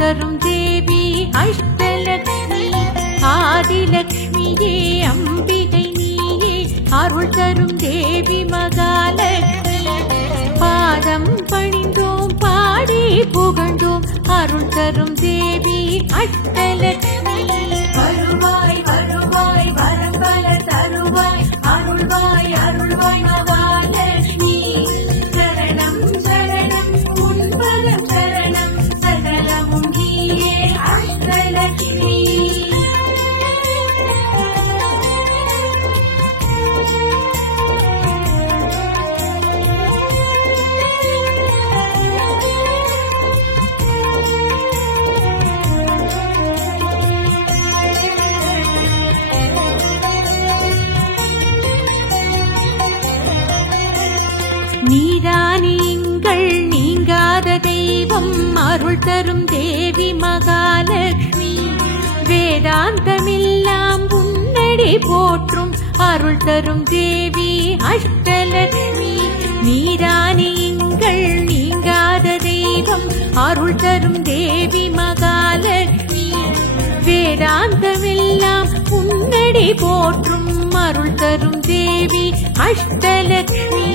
தரும் தேவி அஷ்டலக்ஷ்மி. ஆதிலக்ஷ்மியே அம்பிகை நீயே அருள் தரும் தேவி மகாலக்ஷ்மி. பாதம் பணிந்தோம் பாடி புகழ்ந்தோம் அருள் தரும் தேவி அஷ்டலக்ஷ்மி. வருவாய் வருவாய் வரம்பல தருவாய் அருள்வாய் அருள்வாய் மகாலக்ஷ்மி. சரணம் சரணம் உன்பத சரணம் சகலமும் நீயே அஷ்டலக்ஷ்மி. நீதானீங்கள் நீங்காத தெய்வம் அருள் தரும் தேவி மகாலக்ஷ்மி. வேதாந்தமெல்லாம் உன்னடி போற்றும் அருள் தரும் தேவி அஷ்டலக்ஷ்மி. நீதானீங்கள் நீங்காத தெய்வம் அருள் தரும் தேவி மகாலக்ஷ்மி. வேதாந்தமெல்லாம் உன்னடி போற்றும் அருள் தரும் தேவி அஷ்டலக்ஷ்மி.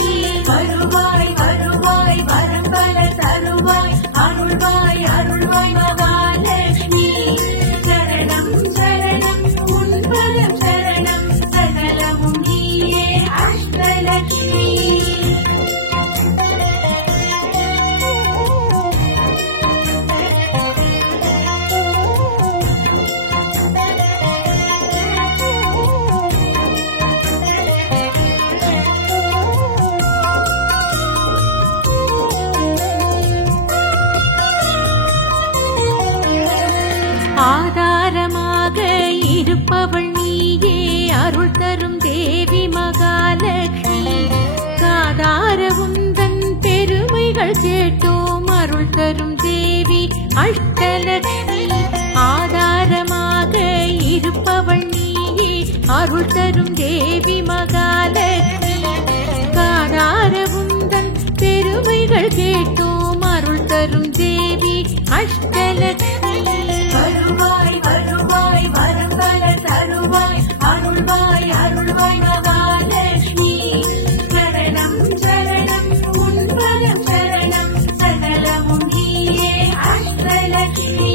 வருவாய் வருவாய் வரம்பல தருவாய் அருள்வாய் அருள்வாய் மகாலக்ஷ்மி. சரணம் சரணம் உன்பத சரணம் சகலமும் நீயே அஷ்டலக்ஷ்மி. ஆதாரமாக இருப்பவள் நீயே அருள் தரும் தேவி மகாலக்ஷ்மி. காதார உந்தன் பெருமைகள் கேட்டோம் அருள் தரும் தேவி அஷ்டலக்ஷ்மி. ஆதாரமாக இருப்பவள் நீயே அருள் தரும் தேவி மகாலக்ஷ்மி. காதார உந்தன் பெருமைகள் கேட்டோம் அருள் தரும் தேவி அஷ்டலக்ஷ்மி. வருவாய் வருவாய் வரம்பல தருவாய் அருள்வாய் அருள்வாய் மகாலக்ஷ்மி. சரணம் சரணம் உன்பத சரணம் சகலமும் நீயே அஷ்டலக்ஷ்மி.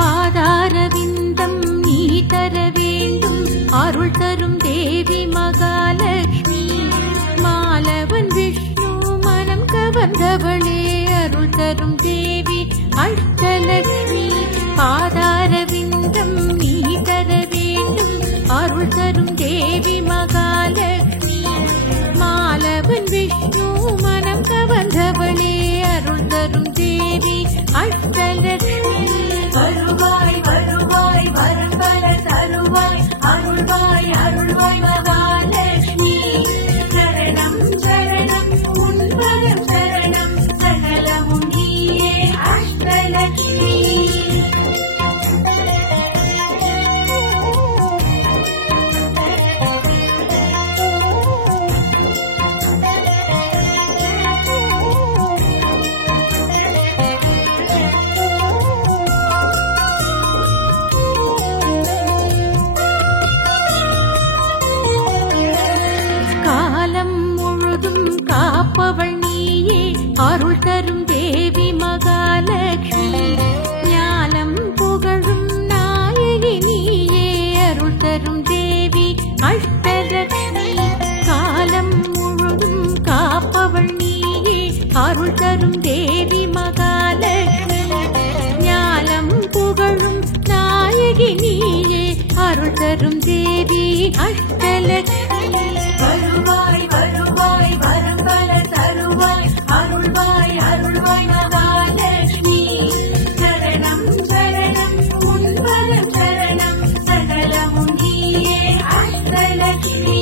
பாதாரவிந்தம் நீ தர வேண்டும் அருள் தரும் தேவி மகாலக்ஷ்மி. மாலவன் விஷ்ணு மனம் கவர்ந்தவளே அருள் தரும் தேவி அஷ்டலக்ஷ்மி. பாதாரவிந்தம் நீ தர வேண்டும் அருள் தரும் தேவி மகாலக்ஷ்மி. மாலவன் விஷ்ணு மனம் கவர்ந்தவளே அருள் தரும் தேவி அஷ்டலக்ஷ்மி. வருவாய் வருவாய் வரம்பல தருவாய் அருள்வாய் அருள்வாய் மகாலக்ஷ்மி. சரணம் சரணம் உன்பத சரணம் சகலமும் நீயே அஷ்டலக்ஷ்மி. காப்பவள் நீயே அருள் தரும் தேவி மகாலக்ஷ்மி. ஞானம் புகழும் நாயகி நீயே அருள் தரும் தேவி அஷ்டலக்ஷ்மி. காலம் முழுதும் காப்பவள் நீயே அருள் தரும் தேவி மகாலக்ஷ்மி. ஞானம் புகழும் நாயகி நீயே அருள் தரும் தேவி அஷ்டலக்ஷ்மி. வருவாய் வருவாய் வரம்பல தருவாய் அருள்வாய் அருள்வாய் மகாலக்ஷ்மி. சரணம் சரணம் உன்பத சரணம் சகலமும் நீயே அஷ்டலக்ஷ்மி.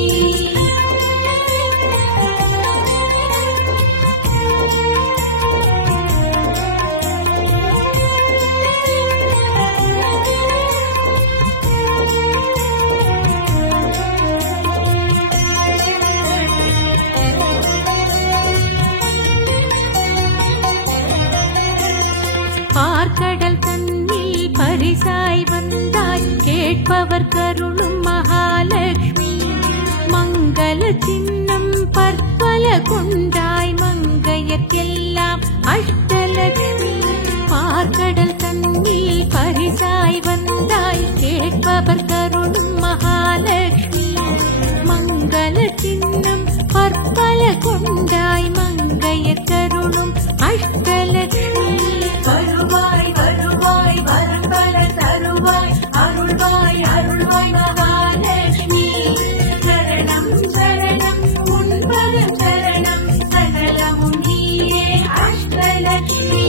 கேட்பவர் கருளும் மகாலட்சுமி மங்கள சின்னம் பற்பல கொண்டாய் மங்கையர்க்கெல்லாம் அஷ்டலட்சுமி பார்க்கடல் தன்னில் பரிசாய் வந்தாய் கேட்பவர் கருளும் மகாலட்சுமி மங்கள சின்னம் பற்பல கொண்டாய் மங்கையர்க்கருளும் அஷ்டலட்சுமி வருவாய் வருவாய் வரம்பல தருவாய் அருள்வாய் அருள்வாய் மகாலட்சுமி சரணம் சரணம் உன்பதம் சரணம் சகலமும் நீயே அஷ்டலட்சுமி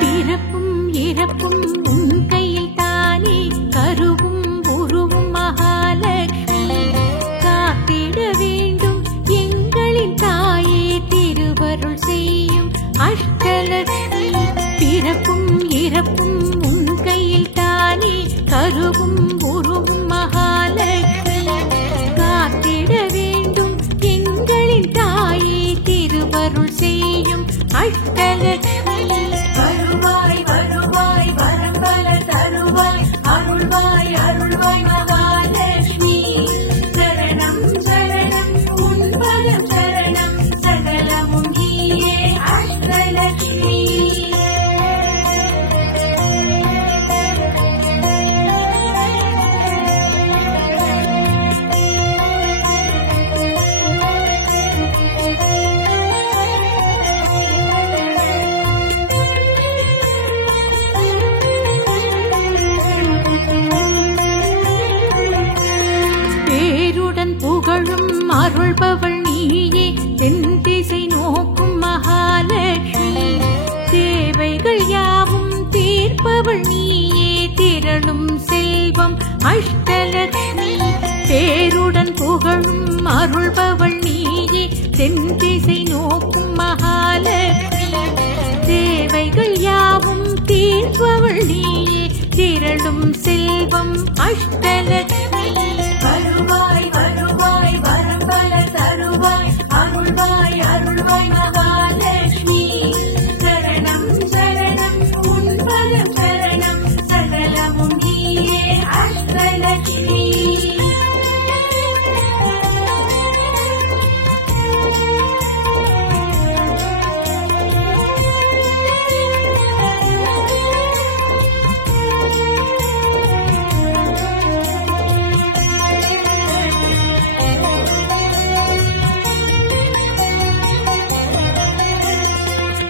பிறப்பும் இறப்பும் உன் கையில் தானே கருவும் உருவும் மகாலட்சுமி காத்திட வேண்டும் எங்களின் தாயே திருவருள் செய்யும் அஷ்டலட்சுமி வருவாய் வருவாய் வரம்பல தருவாய் அருள்வாய் அருள்வாய் மகாலட்சுமி சரணம் சரணம் உன்பதம் சரணம் சகலமும் நீயே அஷ்டலட்சுமி புகழும் அருள்பவள் நீயே தென் திசை நோக்கும் மகாலட்சுமி தேவைகள் யாவும் தீர்ப்பவள் நீயே திரளும் செல்வம் அஷ்டலட்சுமி பேருடன் புகழும் அருள்பவள் நீயே தென் திசை நோக்கும் மகாலட்சுமி தேவைகள் யாவும் தீர்ப்பவள் நீயே திரளும் செல்வம் அஷ்டலட்சுமி வருவாய் வருவாய் வரம்பல தருவாய் அருள்வாய் அருள்வாய் மகாலட்சுமி சரணம் சரணம் உன்பதம் சரணம் சகலமும் நீயே அஷ்டலட்சுமி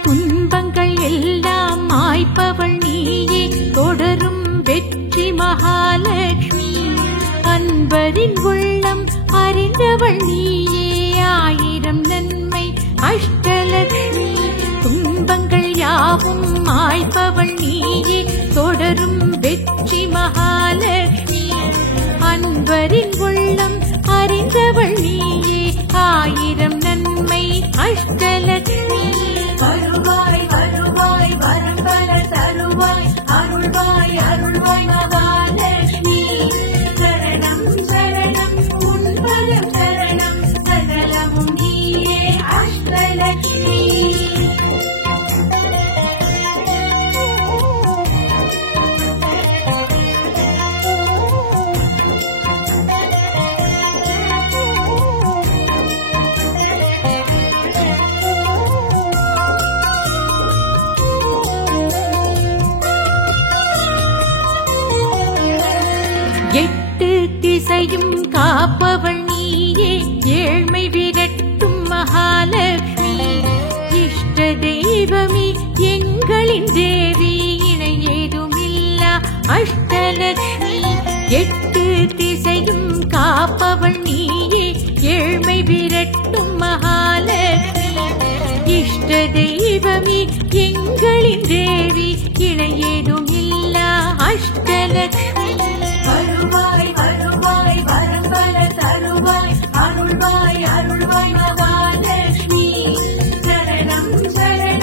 துன்பங்கள் எல்லாம் மாய்ப்பவள் நீயே தொடரும் வெற்றி மகாலட்சுமி அன்பரின் உள்ளம் அறிந்தவள் நீயே ஆயிரம் நன்மை அஷ்டலட்சுமி துன்பங்கள் யாவும் மாய்ப்பவள் நீயே தொடரும் வெற்றி மகாலட்சுமி அன்பரின் உள்ளம் அறிந்தவள் நீயே ஆயிரம் நன்மை அஷ்டலட்சுமி வருவாய் வருவாய் வரம்பல தருவாய் அருள்வாய் அருள்வாய் மகாலட்சுமி சரணம் சரணம் உன்பதம் சரணம் சகலமும் நீயே அஷ்டலட்சுமி எட்டு திசையும் காப்பவள் நீயே ஏழ்மை விரட்டும் மகாலட்சுமி இஷ்ட தெய்வமே எங்களின் தேவி இணை ஏதுமில்லா அஷ்டலட்சுமி எட்டு திசையும் காப்பவள் நீயே ஏழ்மை விரட்டும் மகாலட்சுமி இஷ்ட தெய்வமே எங்களின் தேவி இணை ஏதுமில்லா அஷ்டலட்சுமி வருவாய் வருவாய் வரம்பல தருவாய் அருள்வாய் அருள்வாய் மகாலட்சுமி சரணம் சரணம்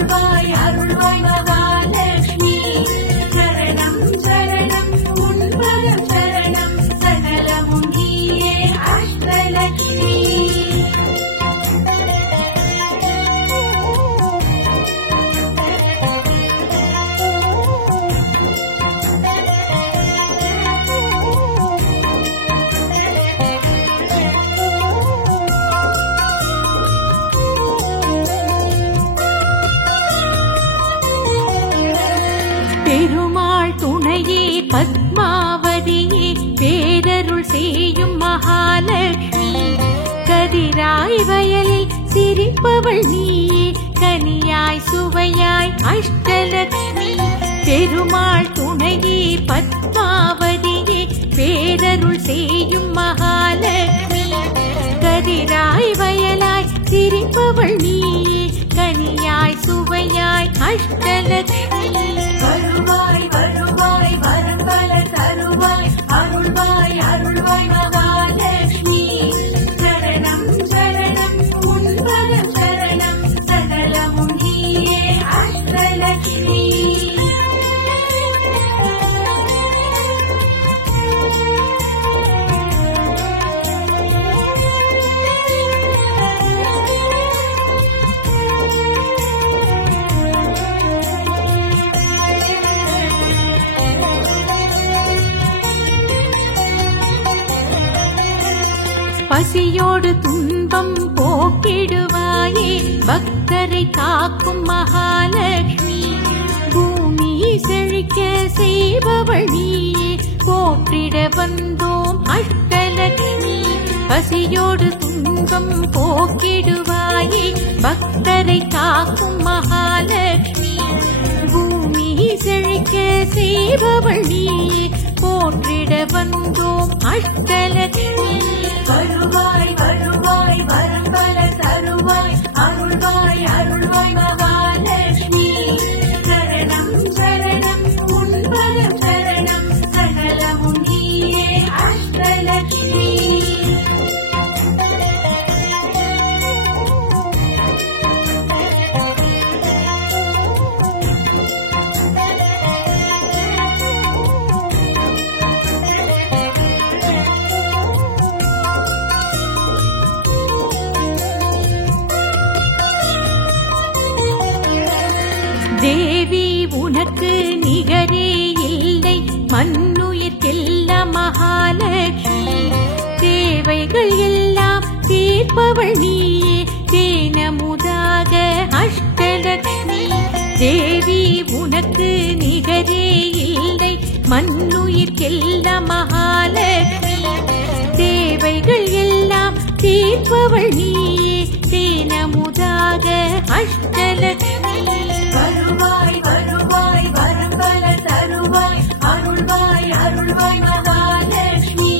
அருள்வாய் அருள்வாய் மகாலட்சுமி சரணம் சரணம் உன்பதம் சரணம் சகலமும் நீயே அஷ்டலட்சுமி பெருமாள் துணையே பத்மாவதியே பேரருள் செய்யும் மகாலட்சுமி கதிராய் வயலில் சிரிப்பவள் நீயே கனியாய் சுவையாய் அஷ்டலட்சுமி பெருமாள் துணையே பத்மாவதியே பேரருள் செய்யும் மகாலட்சுமி கதிராய் வயலாய் சிரிப்பவள் நீயே கனியாய் சுவையாய் அஷ்டலட்சுமி வருவாய் வருவாய் வரம்பல தருவாய் அருள்வாய் அருள்வாய் மகாலட்சுமி சரணம் சரணம் உன்பதம் சரணம் சகலமும் நீயே அஷ்டலட்சுமி பசியோடு துன்பம் போக்கிடுவாயே பக்தரை காக்கும் மகாலட்சுமி பூமி செழிக்க செய்பவள் நீயே போற்றிட வந்தோம் அஷ்டலட்சுமி பசியோடு துன்பம் போக்கிடுவாயே பக்தரை காக்கும் மகாலட்சுமி பூமி செழிக்க செய்பவள் நீயே போற்றிட வந்தோம் அஷ்டலட்சுமி வருவாய் வருவாய் வரம்பல தருவாய் அருள்வாய் அருள்வாய் மகாலட்சுமி சரணம் சரணம் உன்பதம் சரணம் சகலமும் நீயே அஷ்டலட்சுமி தேவி உனக்கு நிகரே இல்லை மண்ணுயிர்க்கெல்லாம் மகாலட்சுமி தேவைகள் எல்லாம் தீர்ப்பவள் நீயே தேனமுதாக அஷ்டலட்சுமி தேவி உனக்கு நிகரே இல்லை மண்ணுயிர்க்கெல்லாம் மகாலட்சுமி தேவைகள் எல்லாம் தீர்ப்பவள் நீயே தேனமுதாக அஷ்டலட்சுமி வருவாய் வருவாய் வரம்பல தருவாய் அருள்வாய் அருள்வாய் மகாலட்சுமி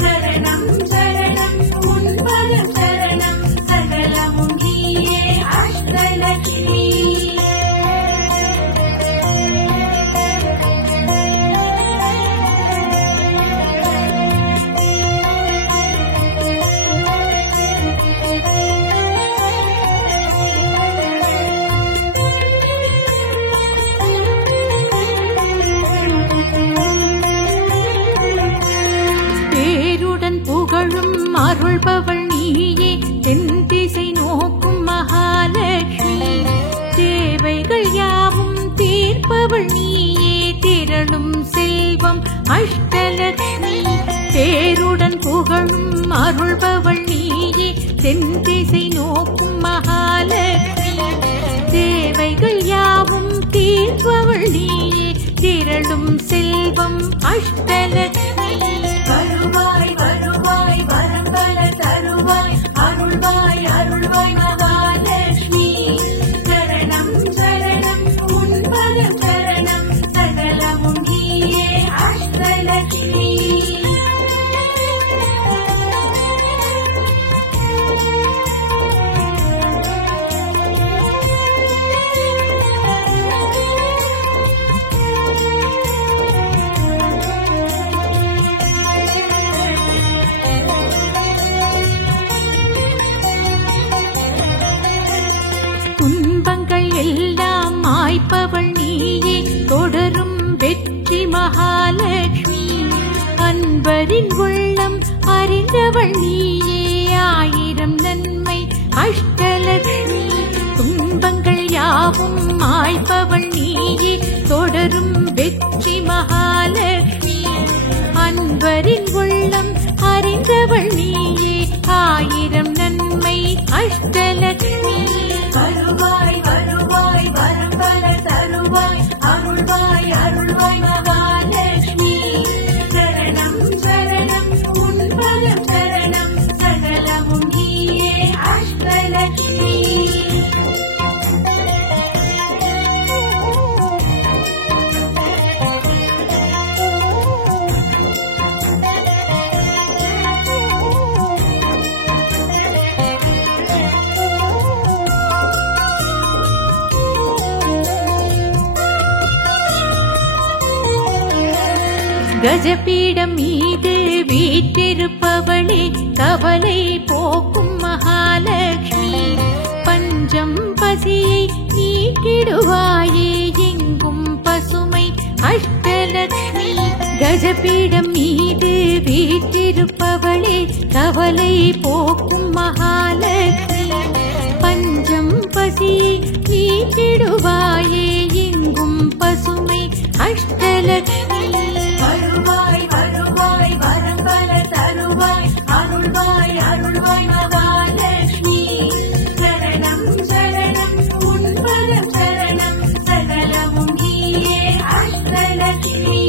சரணம் சரணம் உன்பதம் சரணம் சகலமும் நீயே அஷ்டலட்சுமி அருள்பவள் நீயே தென் திசை நோக்கும் மகாலட்சுமி தேவைகள் யாவும் தீர்ப்பவள் நீயே திரளும் செல்வம் அஷ்டலட்சுமி தேருடன் புகழும் அருள்பவள் நீயே தென் திசை நோக்கும் மகாலட்சுமி தேவைகள் யாவும் தீர்ப்பவள் நீயே திரளும் செல்வம் அஷ்டலட்சுமி வருவாய் வருவாய் வரம்பல தருவாய் அருள்வாய் அருள்வாய் மகாலட்சுமி சரணம் சரணம் உன்பதம் சரணம் சகலமும் நீயே அஷ்டலட்சுமி துன்பங்கள் எல்லாம் மாய்ப்பவள் நீயே தொடரும் வெற்றி மகாலட்சுமி அன்பரின் உள்ளம் அறிந்தவள் நீயே ஆயிரம் நன்மை அஷ்டலட்சுமி துன்பங்கள் யாவும் மாய்ப்பவள் நீயே தொடரும் வெற்றி மகாலட்சுமி அன்பரின் உள்ளம் அறிந்தவள் நீயே ஆயிரம் நன்மை அஷ்டலட்சுமி வருவாய் வருவாய் வரம் பல தருவாய் அருள்வாய் அருள்வாய் மகாலட்சுமி சரணம் சரணம் உன் பதம் சரணம் சகலமும் நீயே அஷ்டலட்சுமி கஜபீடம் மீது வீற்றிருப்பவளே கவலை போக்கும் மகாலட்சுமி பஞ்சம் பசியை நீக்கிடுவாயே எங்கும் பசுமை அஷ்டலட்சுமி கஜபீடம் மீது வீற்றிருப்பவளே கவலை போக்கும் மகாலட்சுமி பஞ்சம் பசியை நீக்கிடுவாயே எங்கும் பசுமை அஷ்டலட்சுமி வருவாய் வருவாய் வரம் பல தருவாய் அருள்வாய் அருள்வாய் மகாலட்சுமி சரணம் சரணம் உன் பதம் சரணம் சகலமும் நீயே அஷ்டலட்சுமி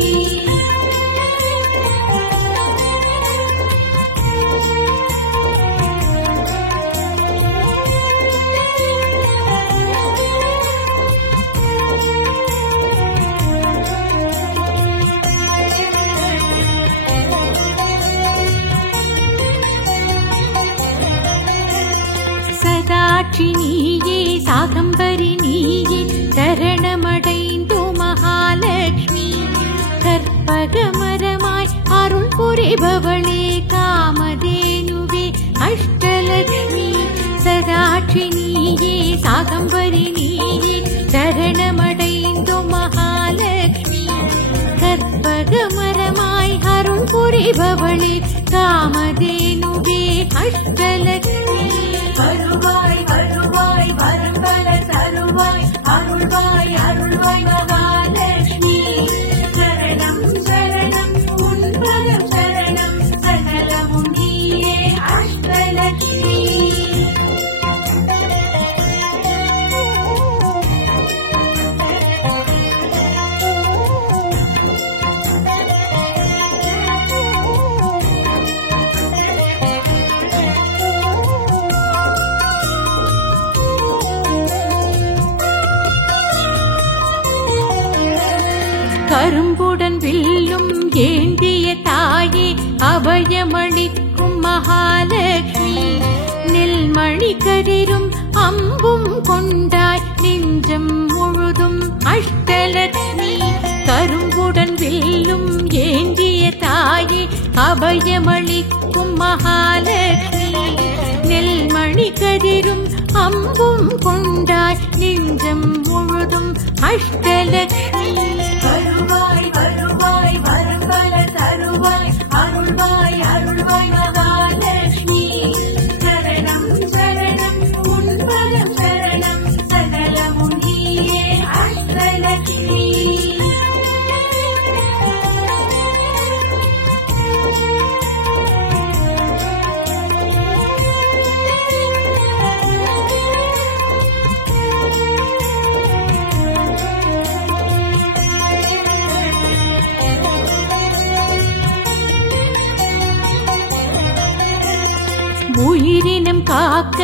நீயே சாகம்பரி நீயே சரணமடைந்தோ மகாலட்சுமி கற்பகமரமாய் அருள் புரிபவளே காமதேனுவே அஷ்டலட்சுமி சதாட்சி நீயே சாகம்பரி நீயே சரணமடைந்தோ மகாலட்சுமி கற்பகமரமாய் அருள் புரிபவளே காமதேனுவே அஷ்டலட்சுமி வருவாய் வருவாய் வரம் பல தருவாய் அருள்வாய் அருள்வாய் மகாலட்சுமி சரணம் சரணம் உன் பதம் சரணம் சகலமும் நீயே அஷ்டலட்சுமி கரும்புடன் வில்லும் ஏந்திய தாயே அபயமளிக்கும் மகாலட்சுமி நெல்மணி கதிரும் அம்பும் கொண்டாய் நெஞ்சம் முழுதும் அஷ்டலட்சுமி கரும்புடன் வில்லும் ஏந்திய தாயே அபயமளிக்கும் மகாலட்சுமி நெல்மணி கதிரும் அம்பும் கொண்டாய் நெஞ்சம் முழுதும் அஷ்டலட்சுமி வருவாய் வருவாய் வரம் பல தருவாய் அருள்வாய் அருள்வாய் மகாலட்சுமி சரணம் சரணம் உன் பதம் சரணம் சகலமும் நீயே அஷ்டலட்சுமி உயிரினம் காக்க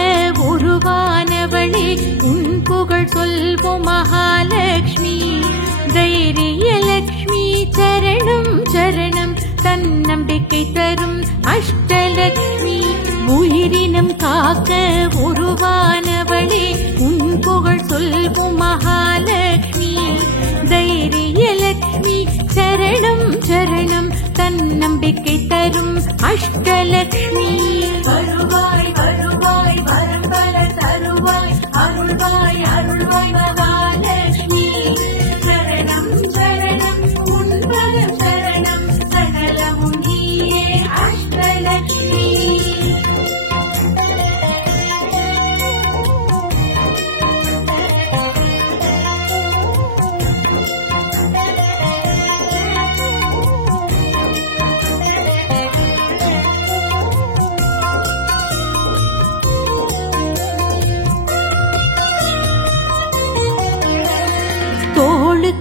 உருவானவளே உன் புகழ் சொல்வோம் மகாலட்சுமி தைரியலட்சுமி சரணம் சரணம் தன்னம்பிக்கை தரும் அஷ்டலட்சுமி உயிரினம் காக்க உருவானவளே உன் புகழ் சொல்வோம் மகாலட்சுமி தைரியலட்சுமி சரணம் சரணம் தன்னம்பிக்கை தரும் அஷ்டலட்சுமி வருவாய் வருவாய் வரம் பல தருவாய் அருள்வாய் அருள்வாய்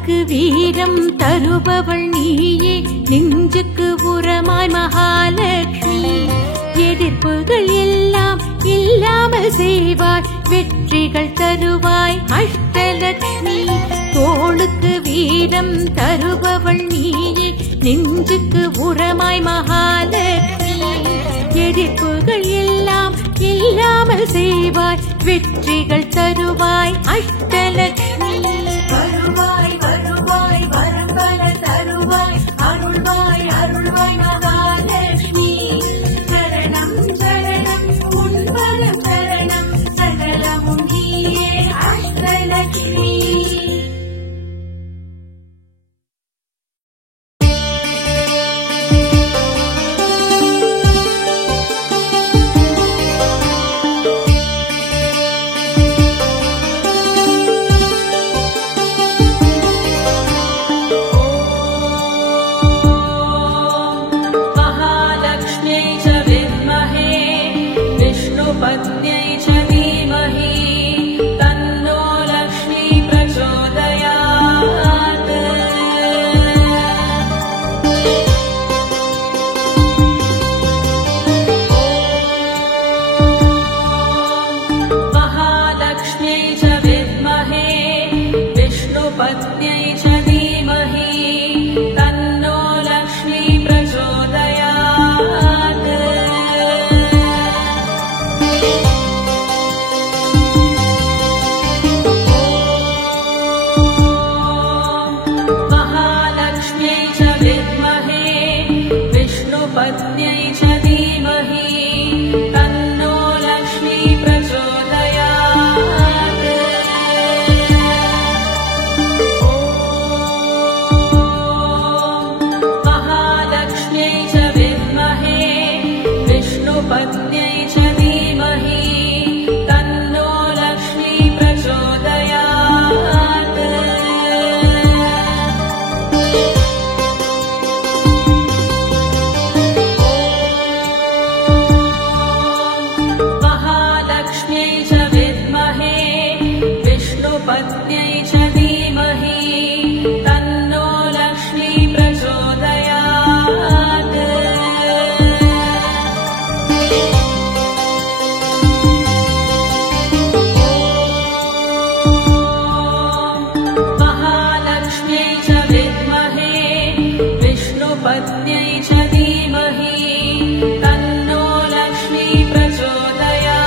தோளுக்கு வீரம் தருபவள் நீயே நெஞ்சுக்கு உரமாய் மகாலட்சுமி எதிர்ப்புகள் எல்லாம் இல்லாமல் செய்வாய் வெற்றிகள் தருவாய் அஷ்டலட்சுமி தோளுக்கு வீரம் தருபவள் நீயே நெஞ்சுக்கு உரமாய் மகாலட்சுமி எதிர்ப்புகள் எல்லாம் இல்லாமல் செய்வாய் வெற்றிகள் தருவாய் அஷ்டலட்சுமி வருவாய் வருவாய் வரம்பல தருவாய் அருள்வாய் அருள்வாய் மகாலட்சுமி சரணம் சரணம் உன்பதம் சரணம் சகலமும் நீயே அஷ்டலட்சுமி पत्न्यै च धीमहि तन्नो लक्ष्मी प्रचोदयात्। महालक्ष्म्यै च विद्महे विष्णुपत्न्यै च धीमहि तन्नो लक्ष्मी प्रचोदयात्। पत्न्यै च धीमहि तन्नो लक्ष्मी प्रचोदयात्। महालक्ष्म्यै च विद्महे विष्णुपत्न्यै च धीमहि तन्नो लक्ष्मी प्रचोदयात्। पत्न्यै च धीमहि तन्नो लक्ष्मी प्रचोदयात्। महालक्ष्म्यै च विद्महे विष्णुपत्न्यै च धीमहि तन्नो लक्ष्मी प्रचोदयात्।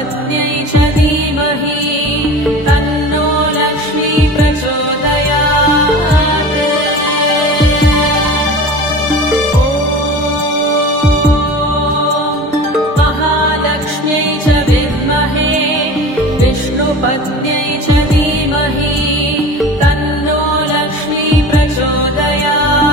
विष्णुपत्न्यै च धीमहि तन्नो लक्ष्मी प्रचोदयात्। ॐ महालक्ष्म्यै च विद्महे विष्णुपत्न्यै च धीमहि तन्नो लक्ष्मी प्रचोदयात्।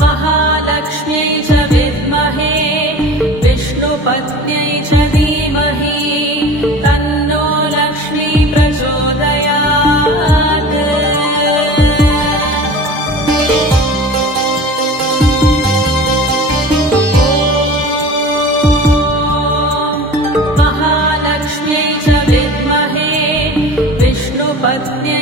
महालक्ष्म्यै च विद्महे विष्णुपत्न्यै च धीमहि तन्नो लक्ष्मी प्रचोदयात्। महालक्ष्म्यै च विद्महे विष्णुपत्न्यै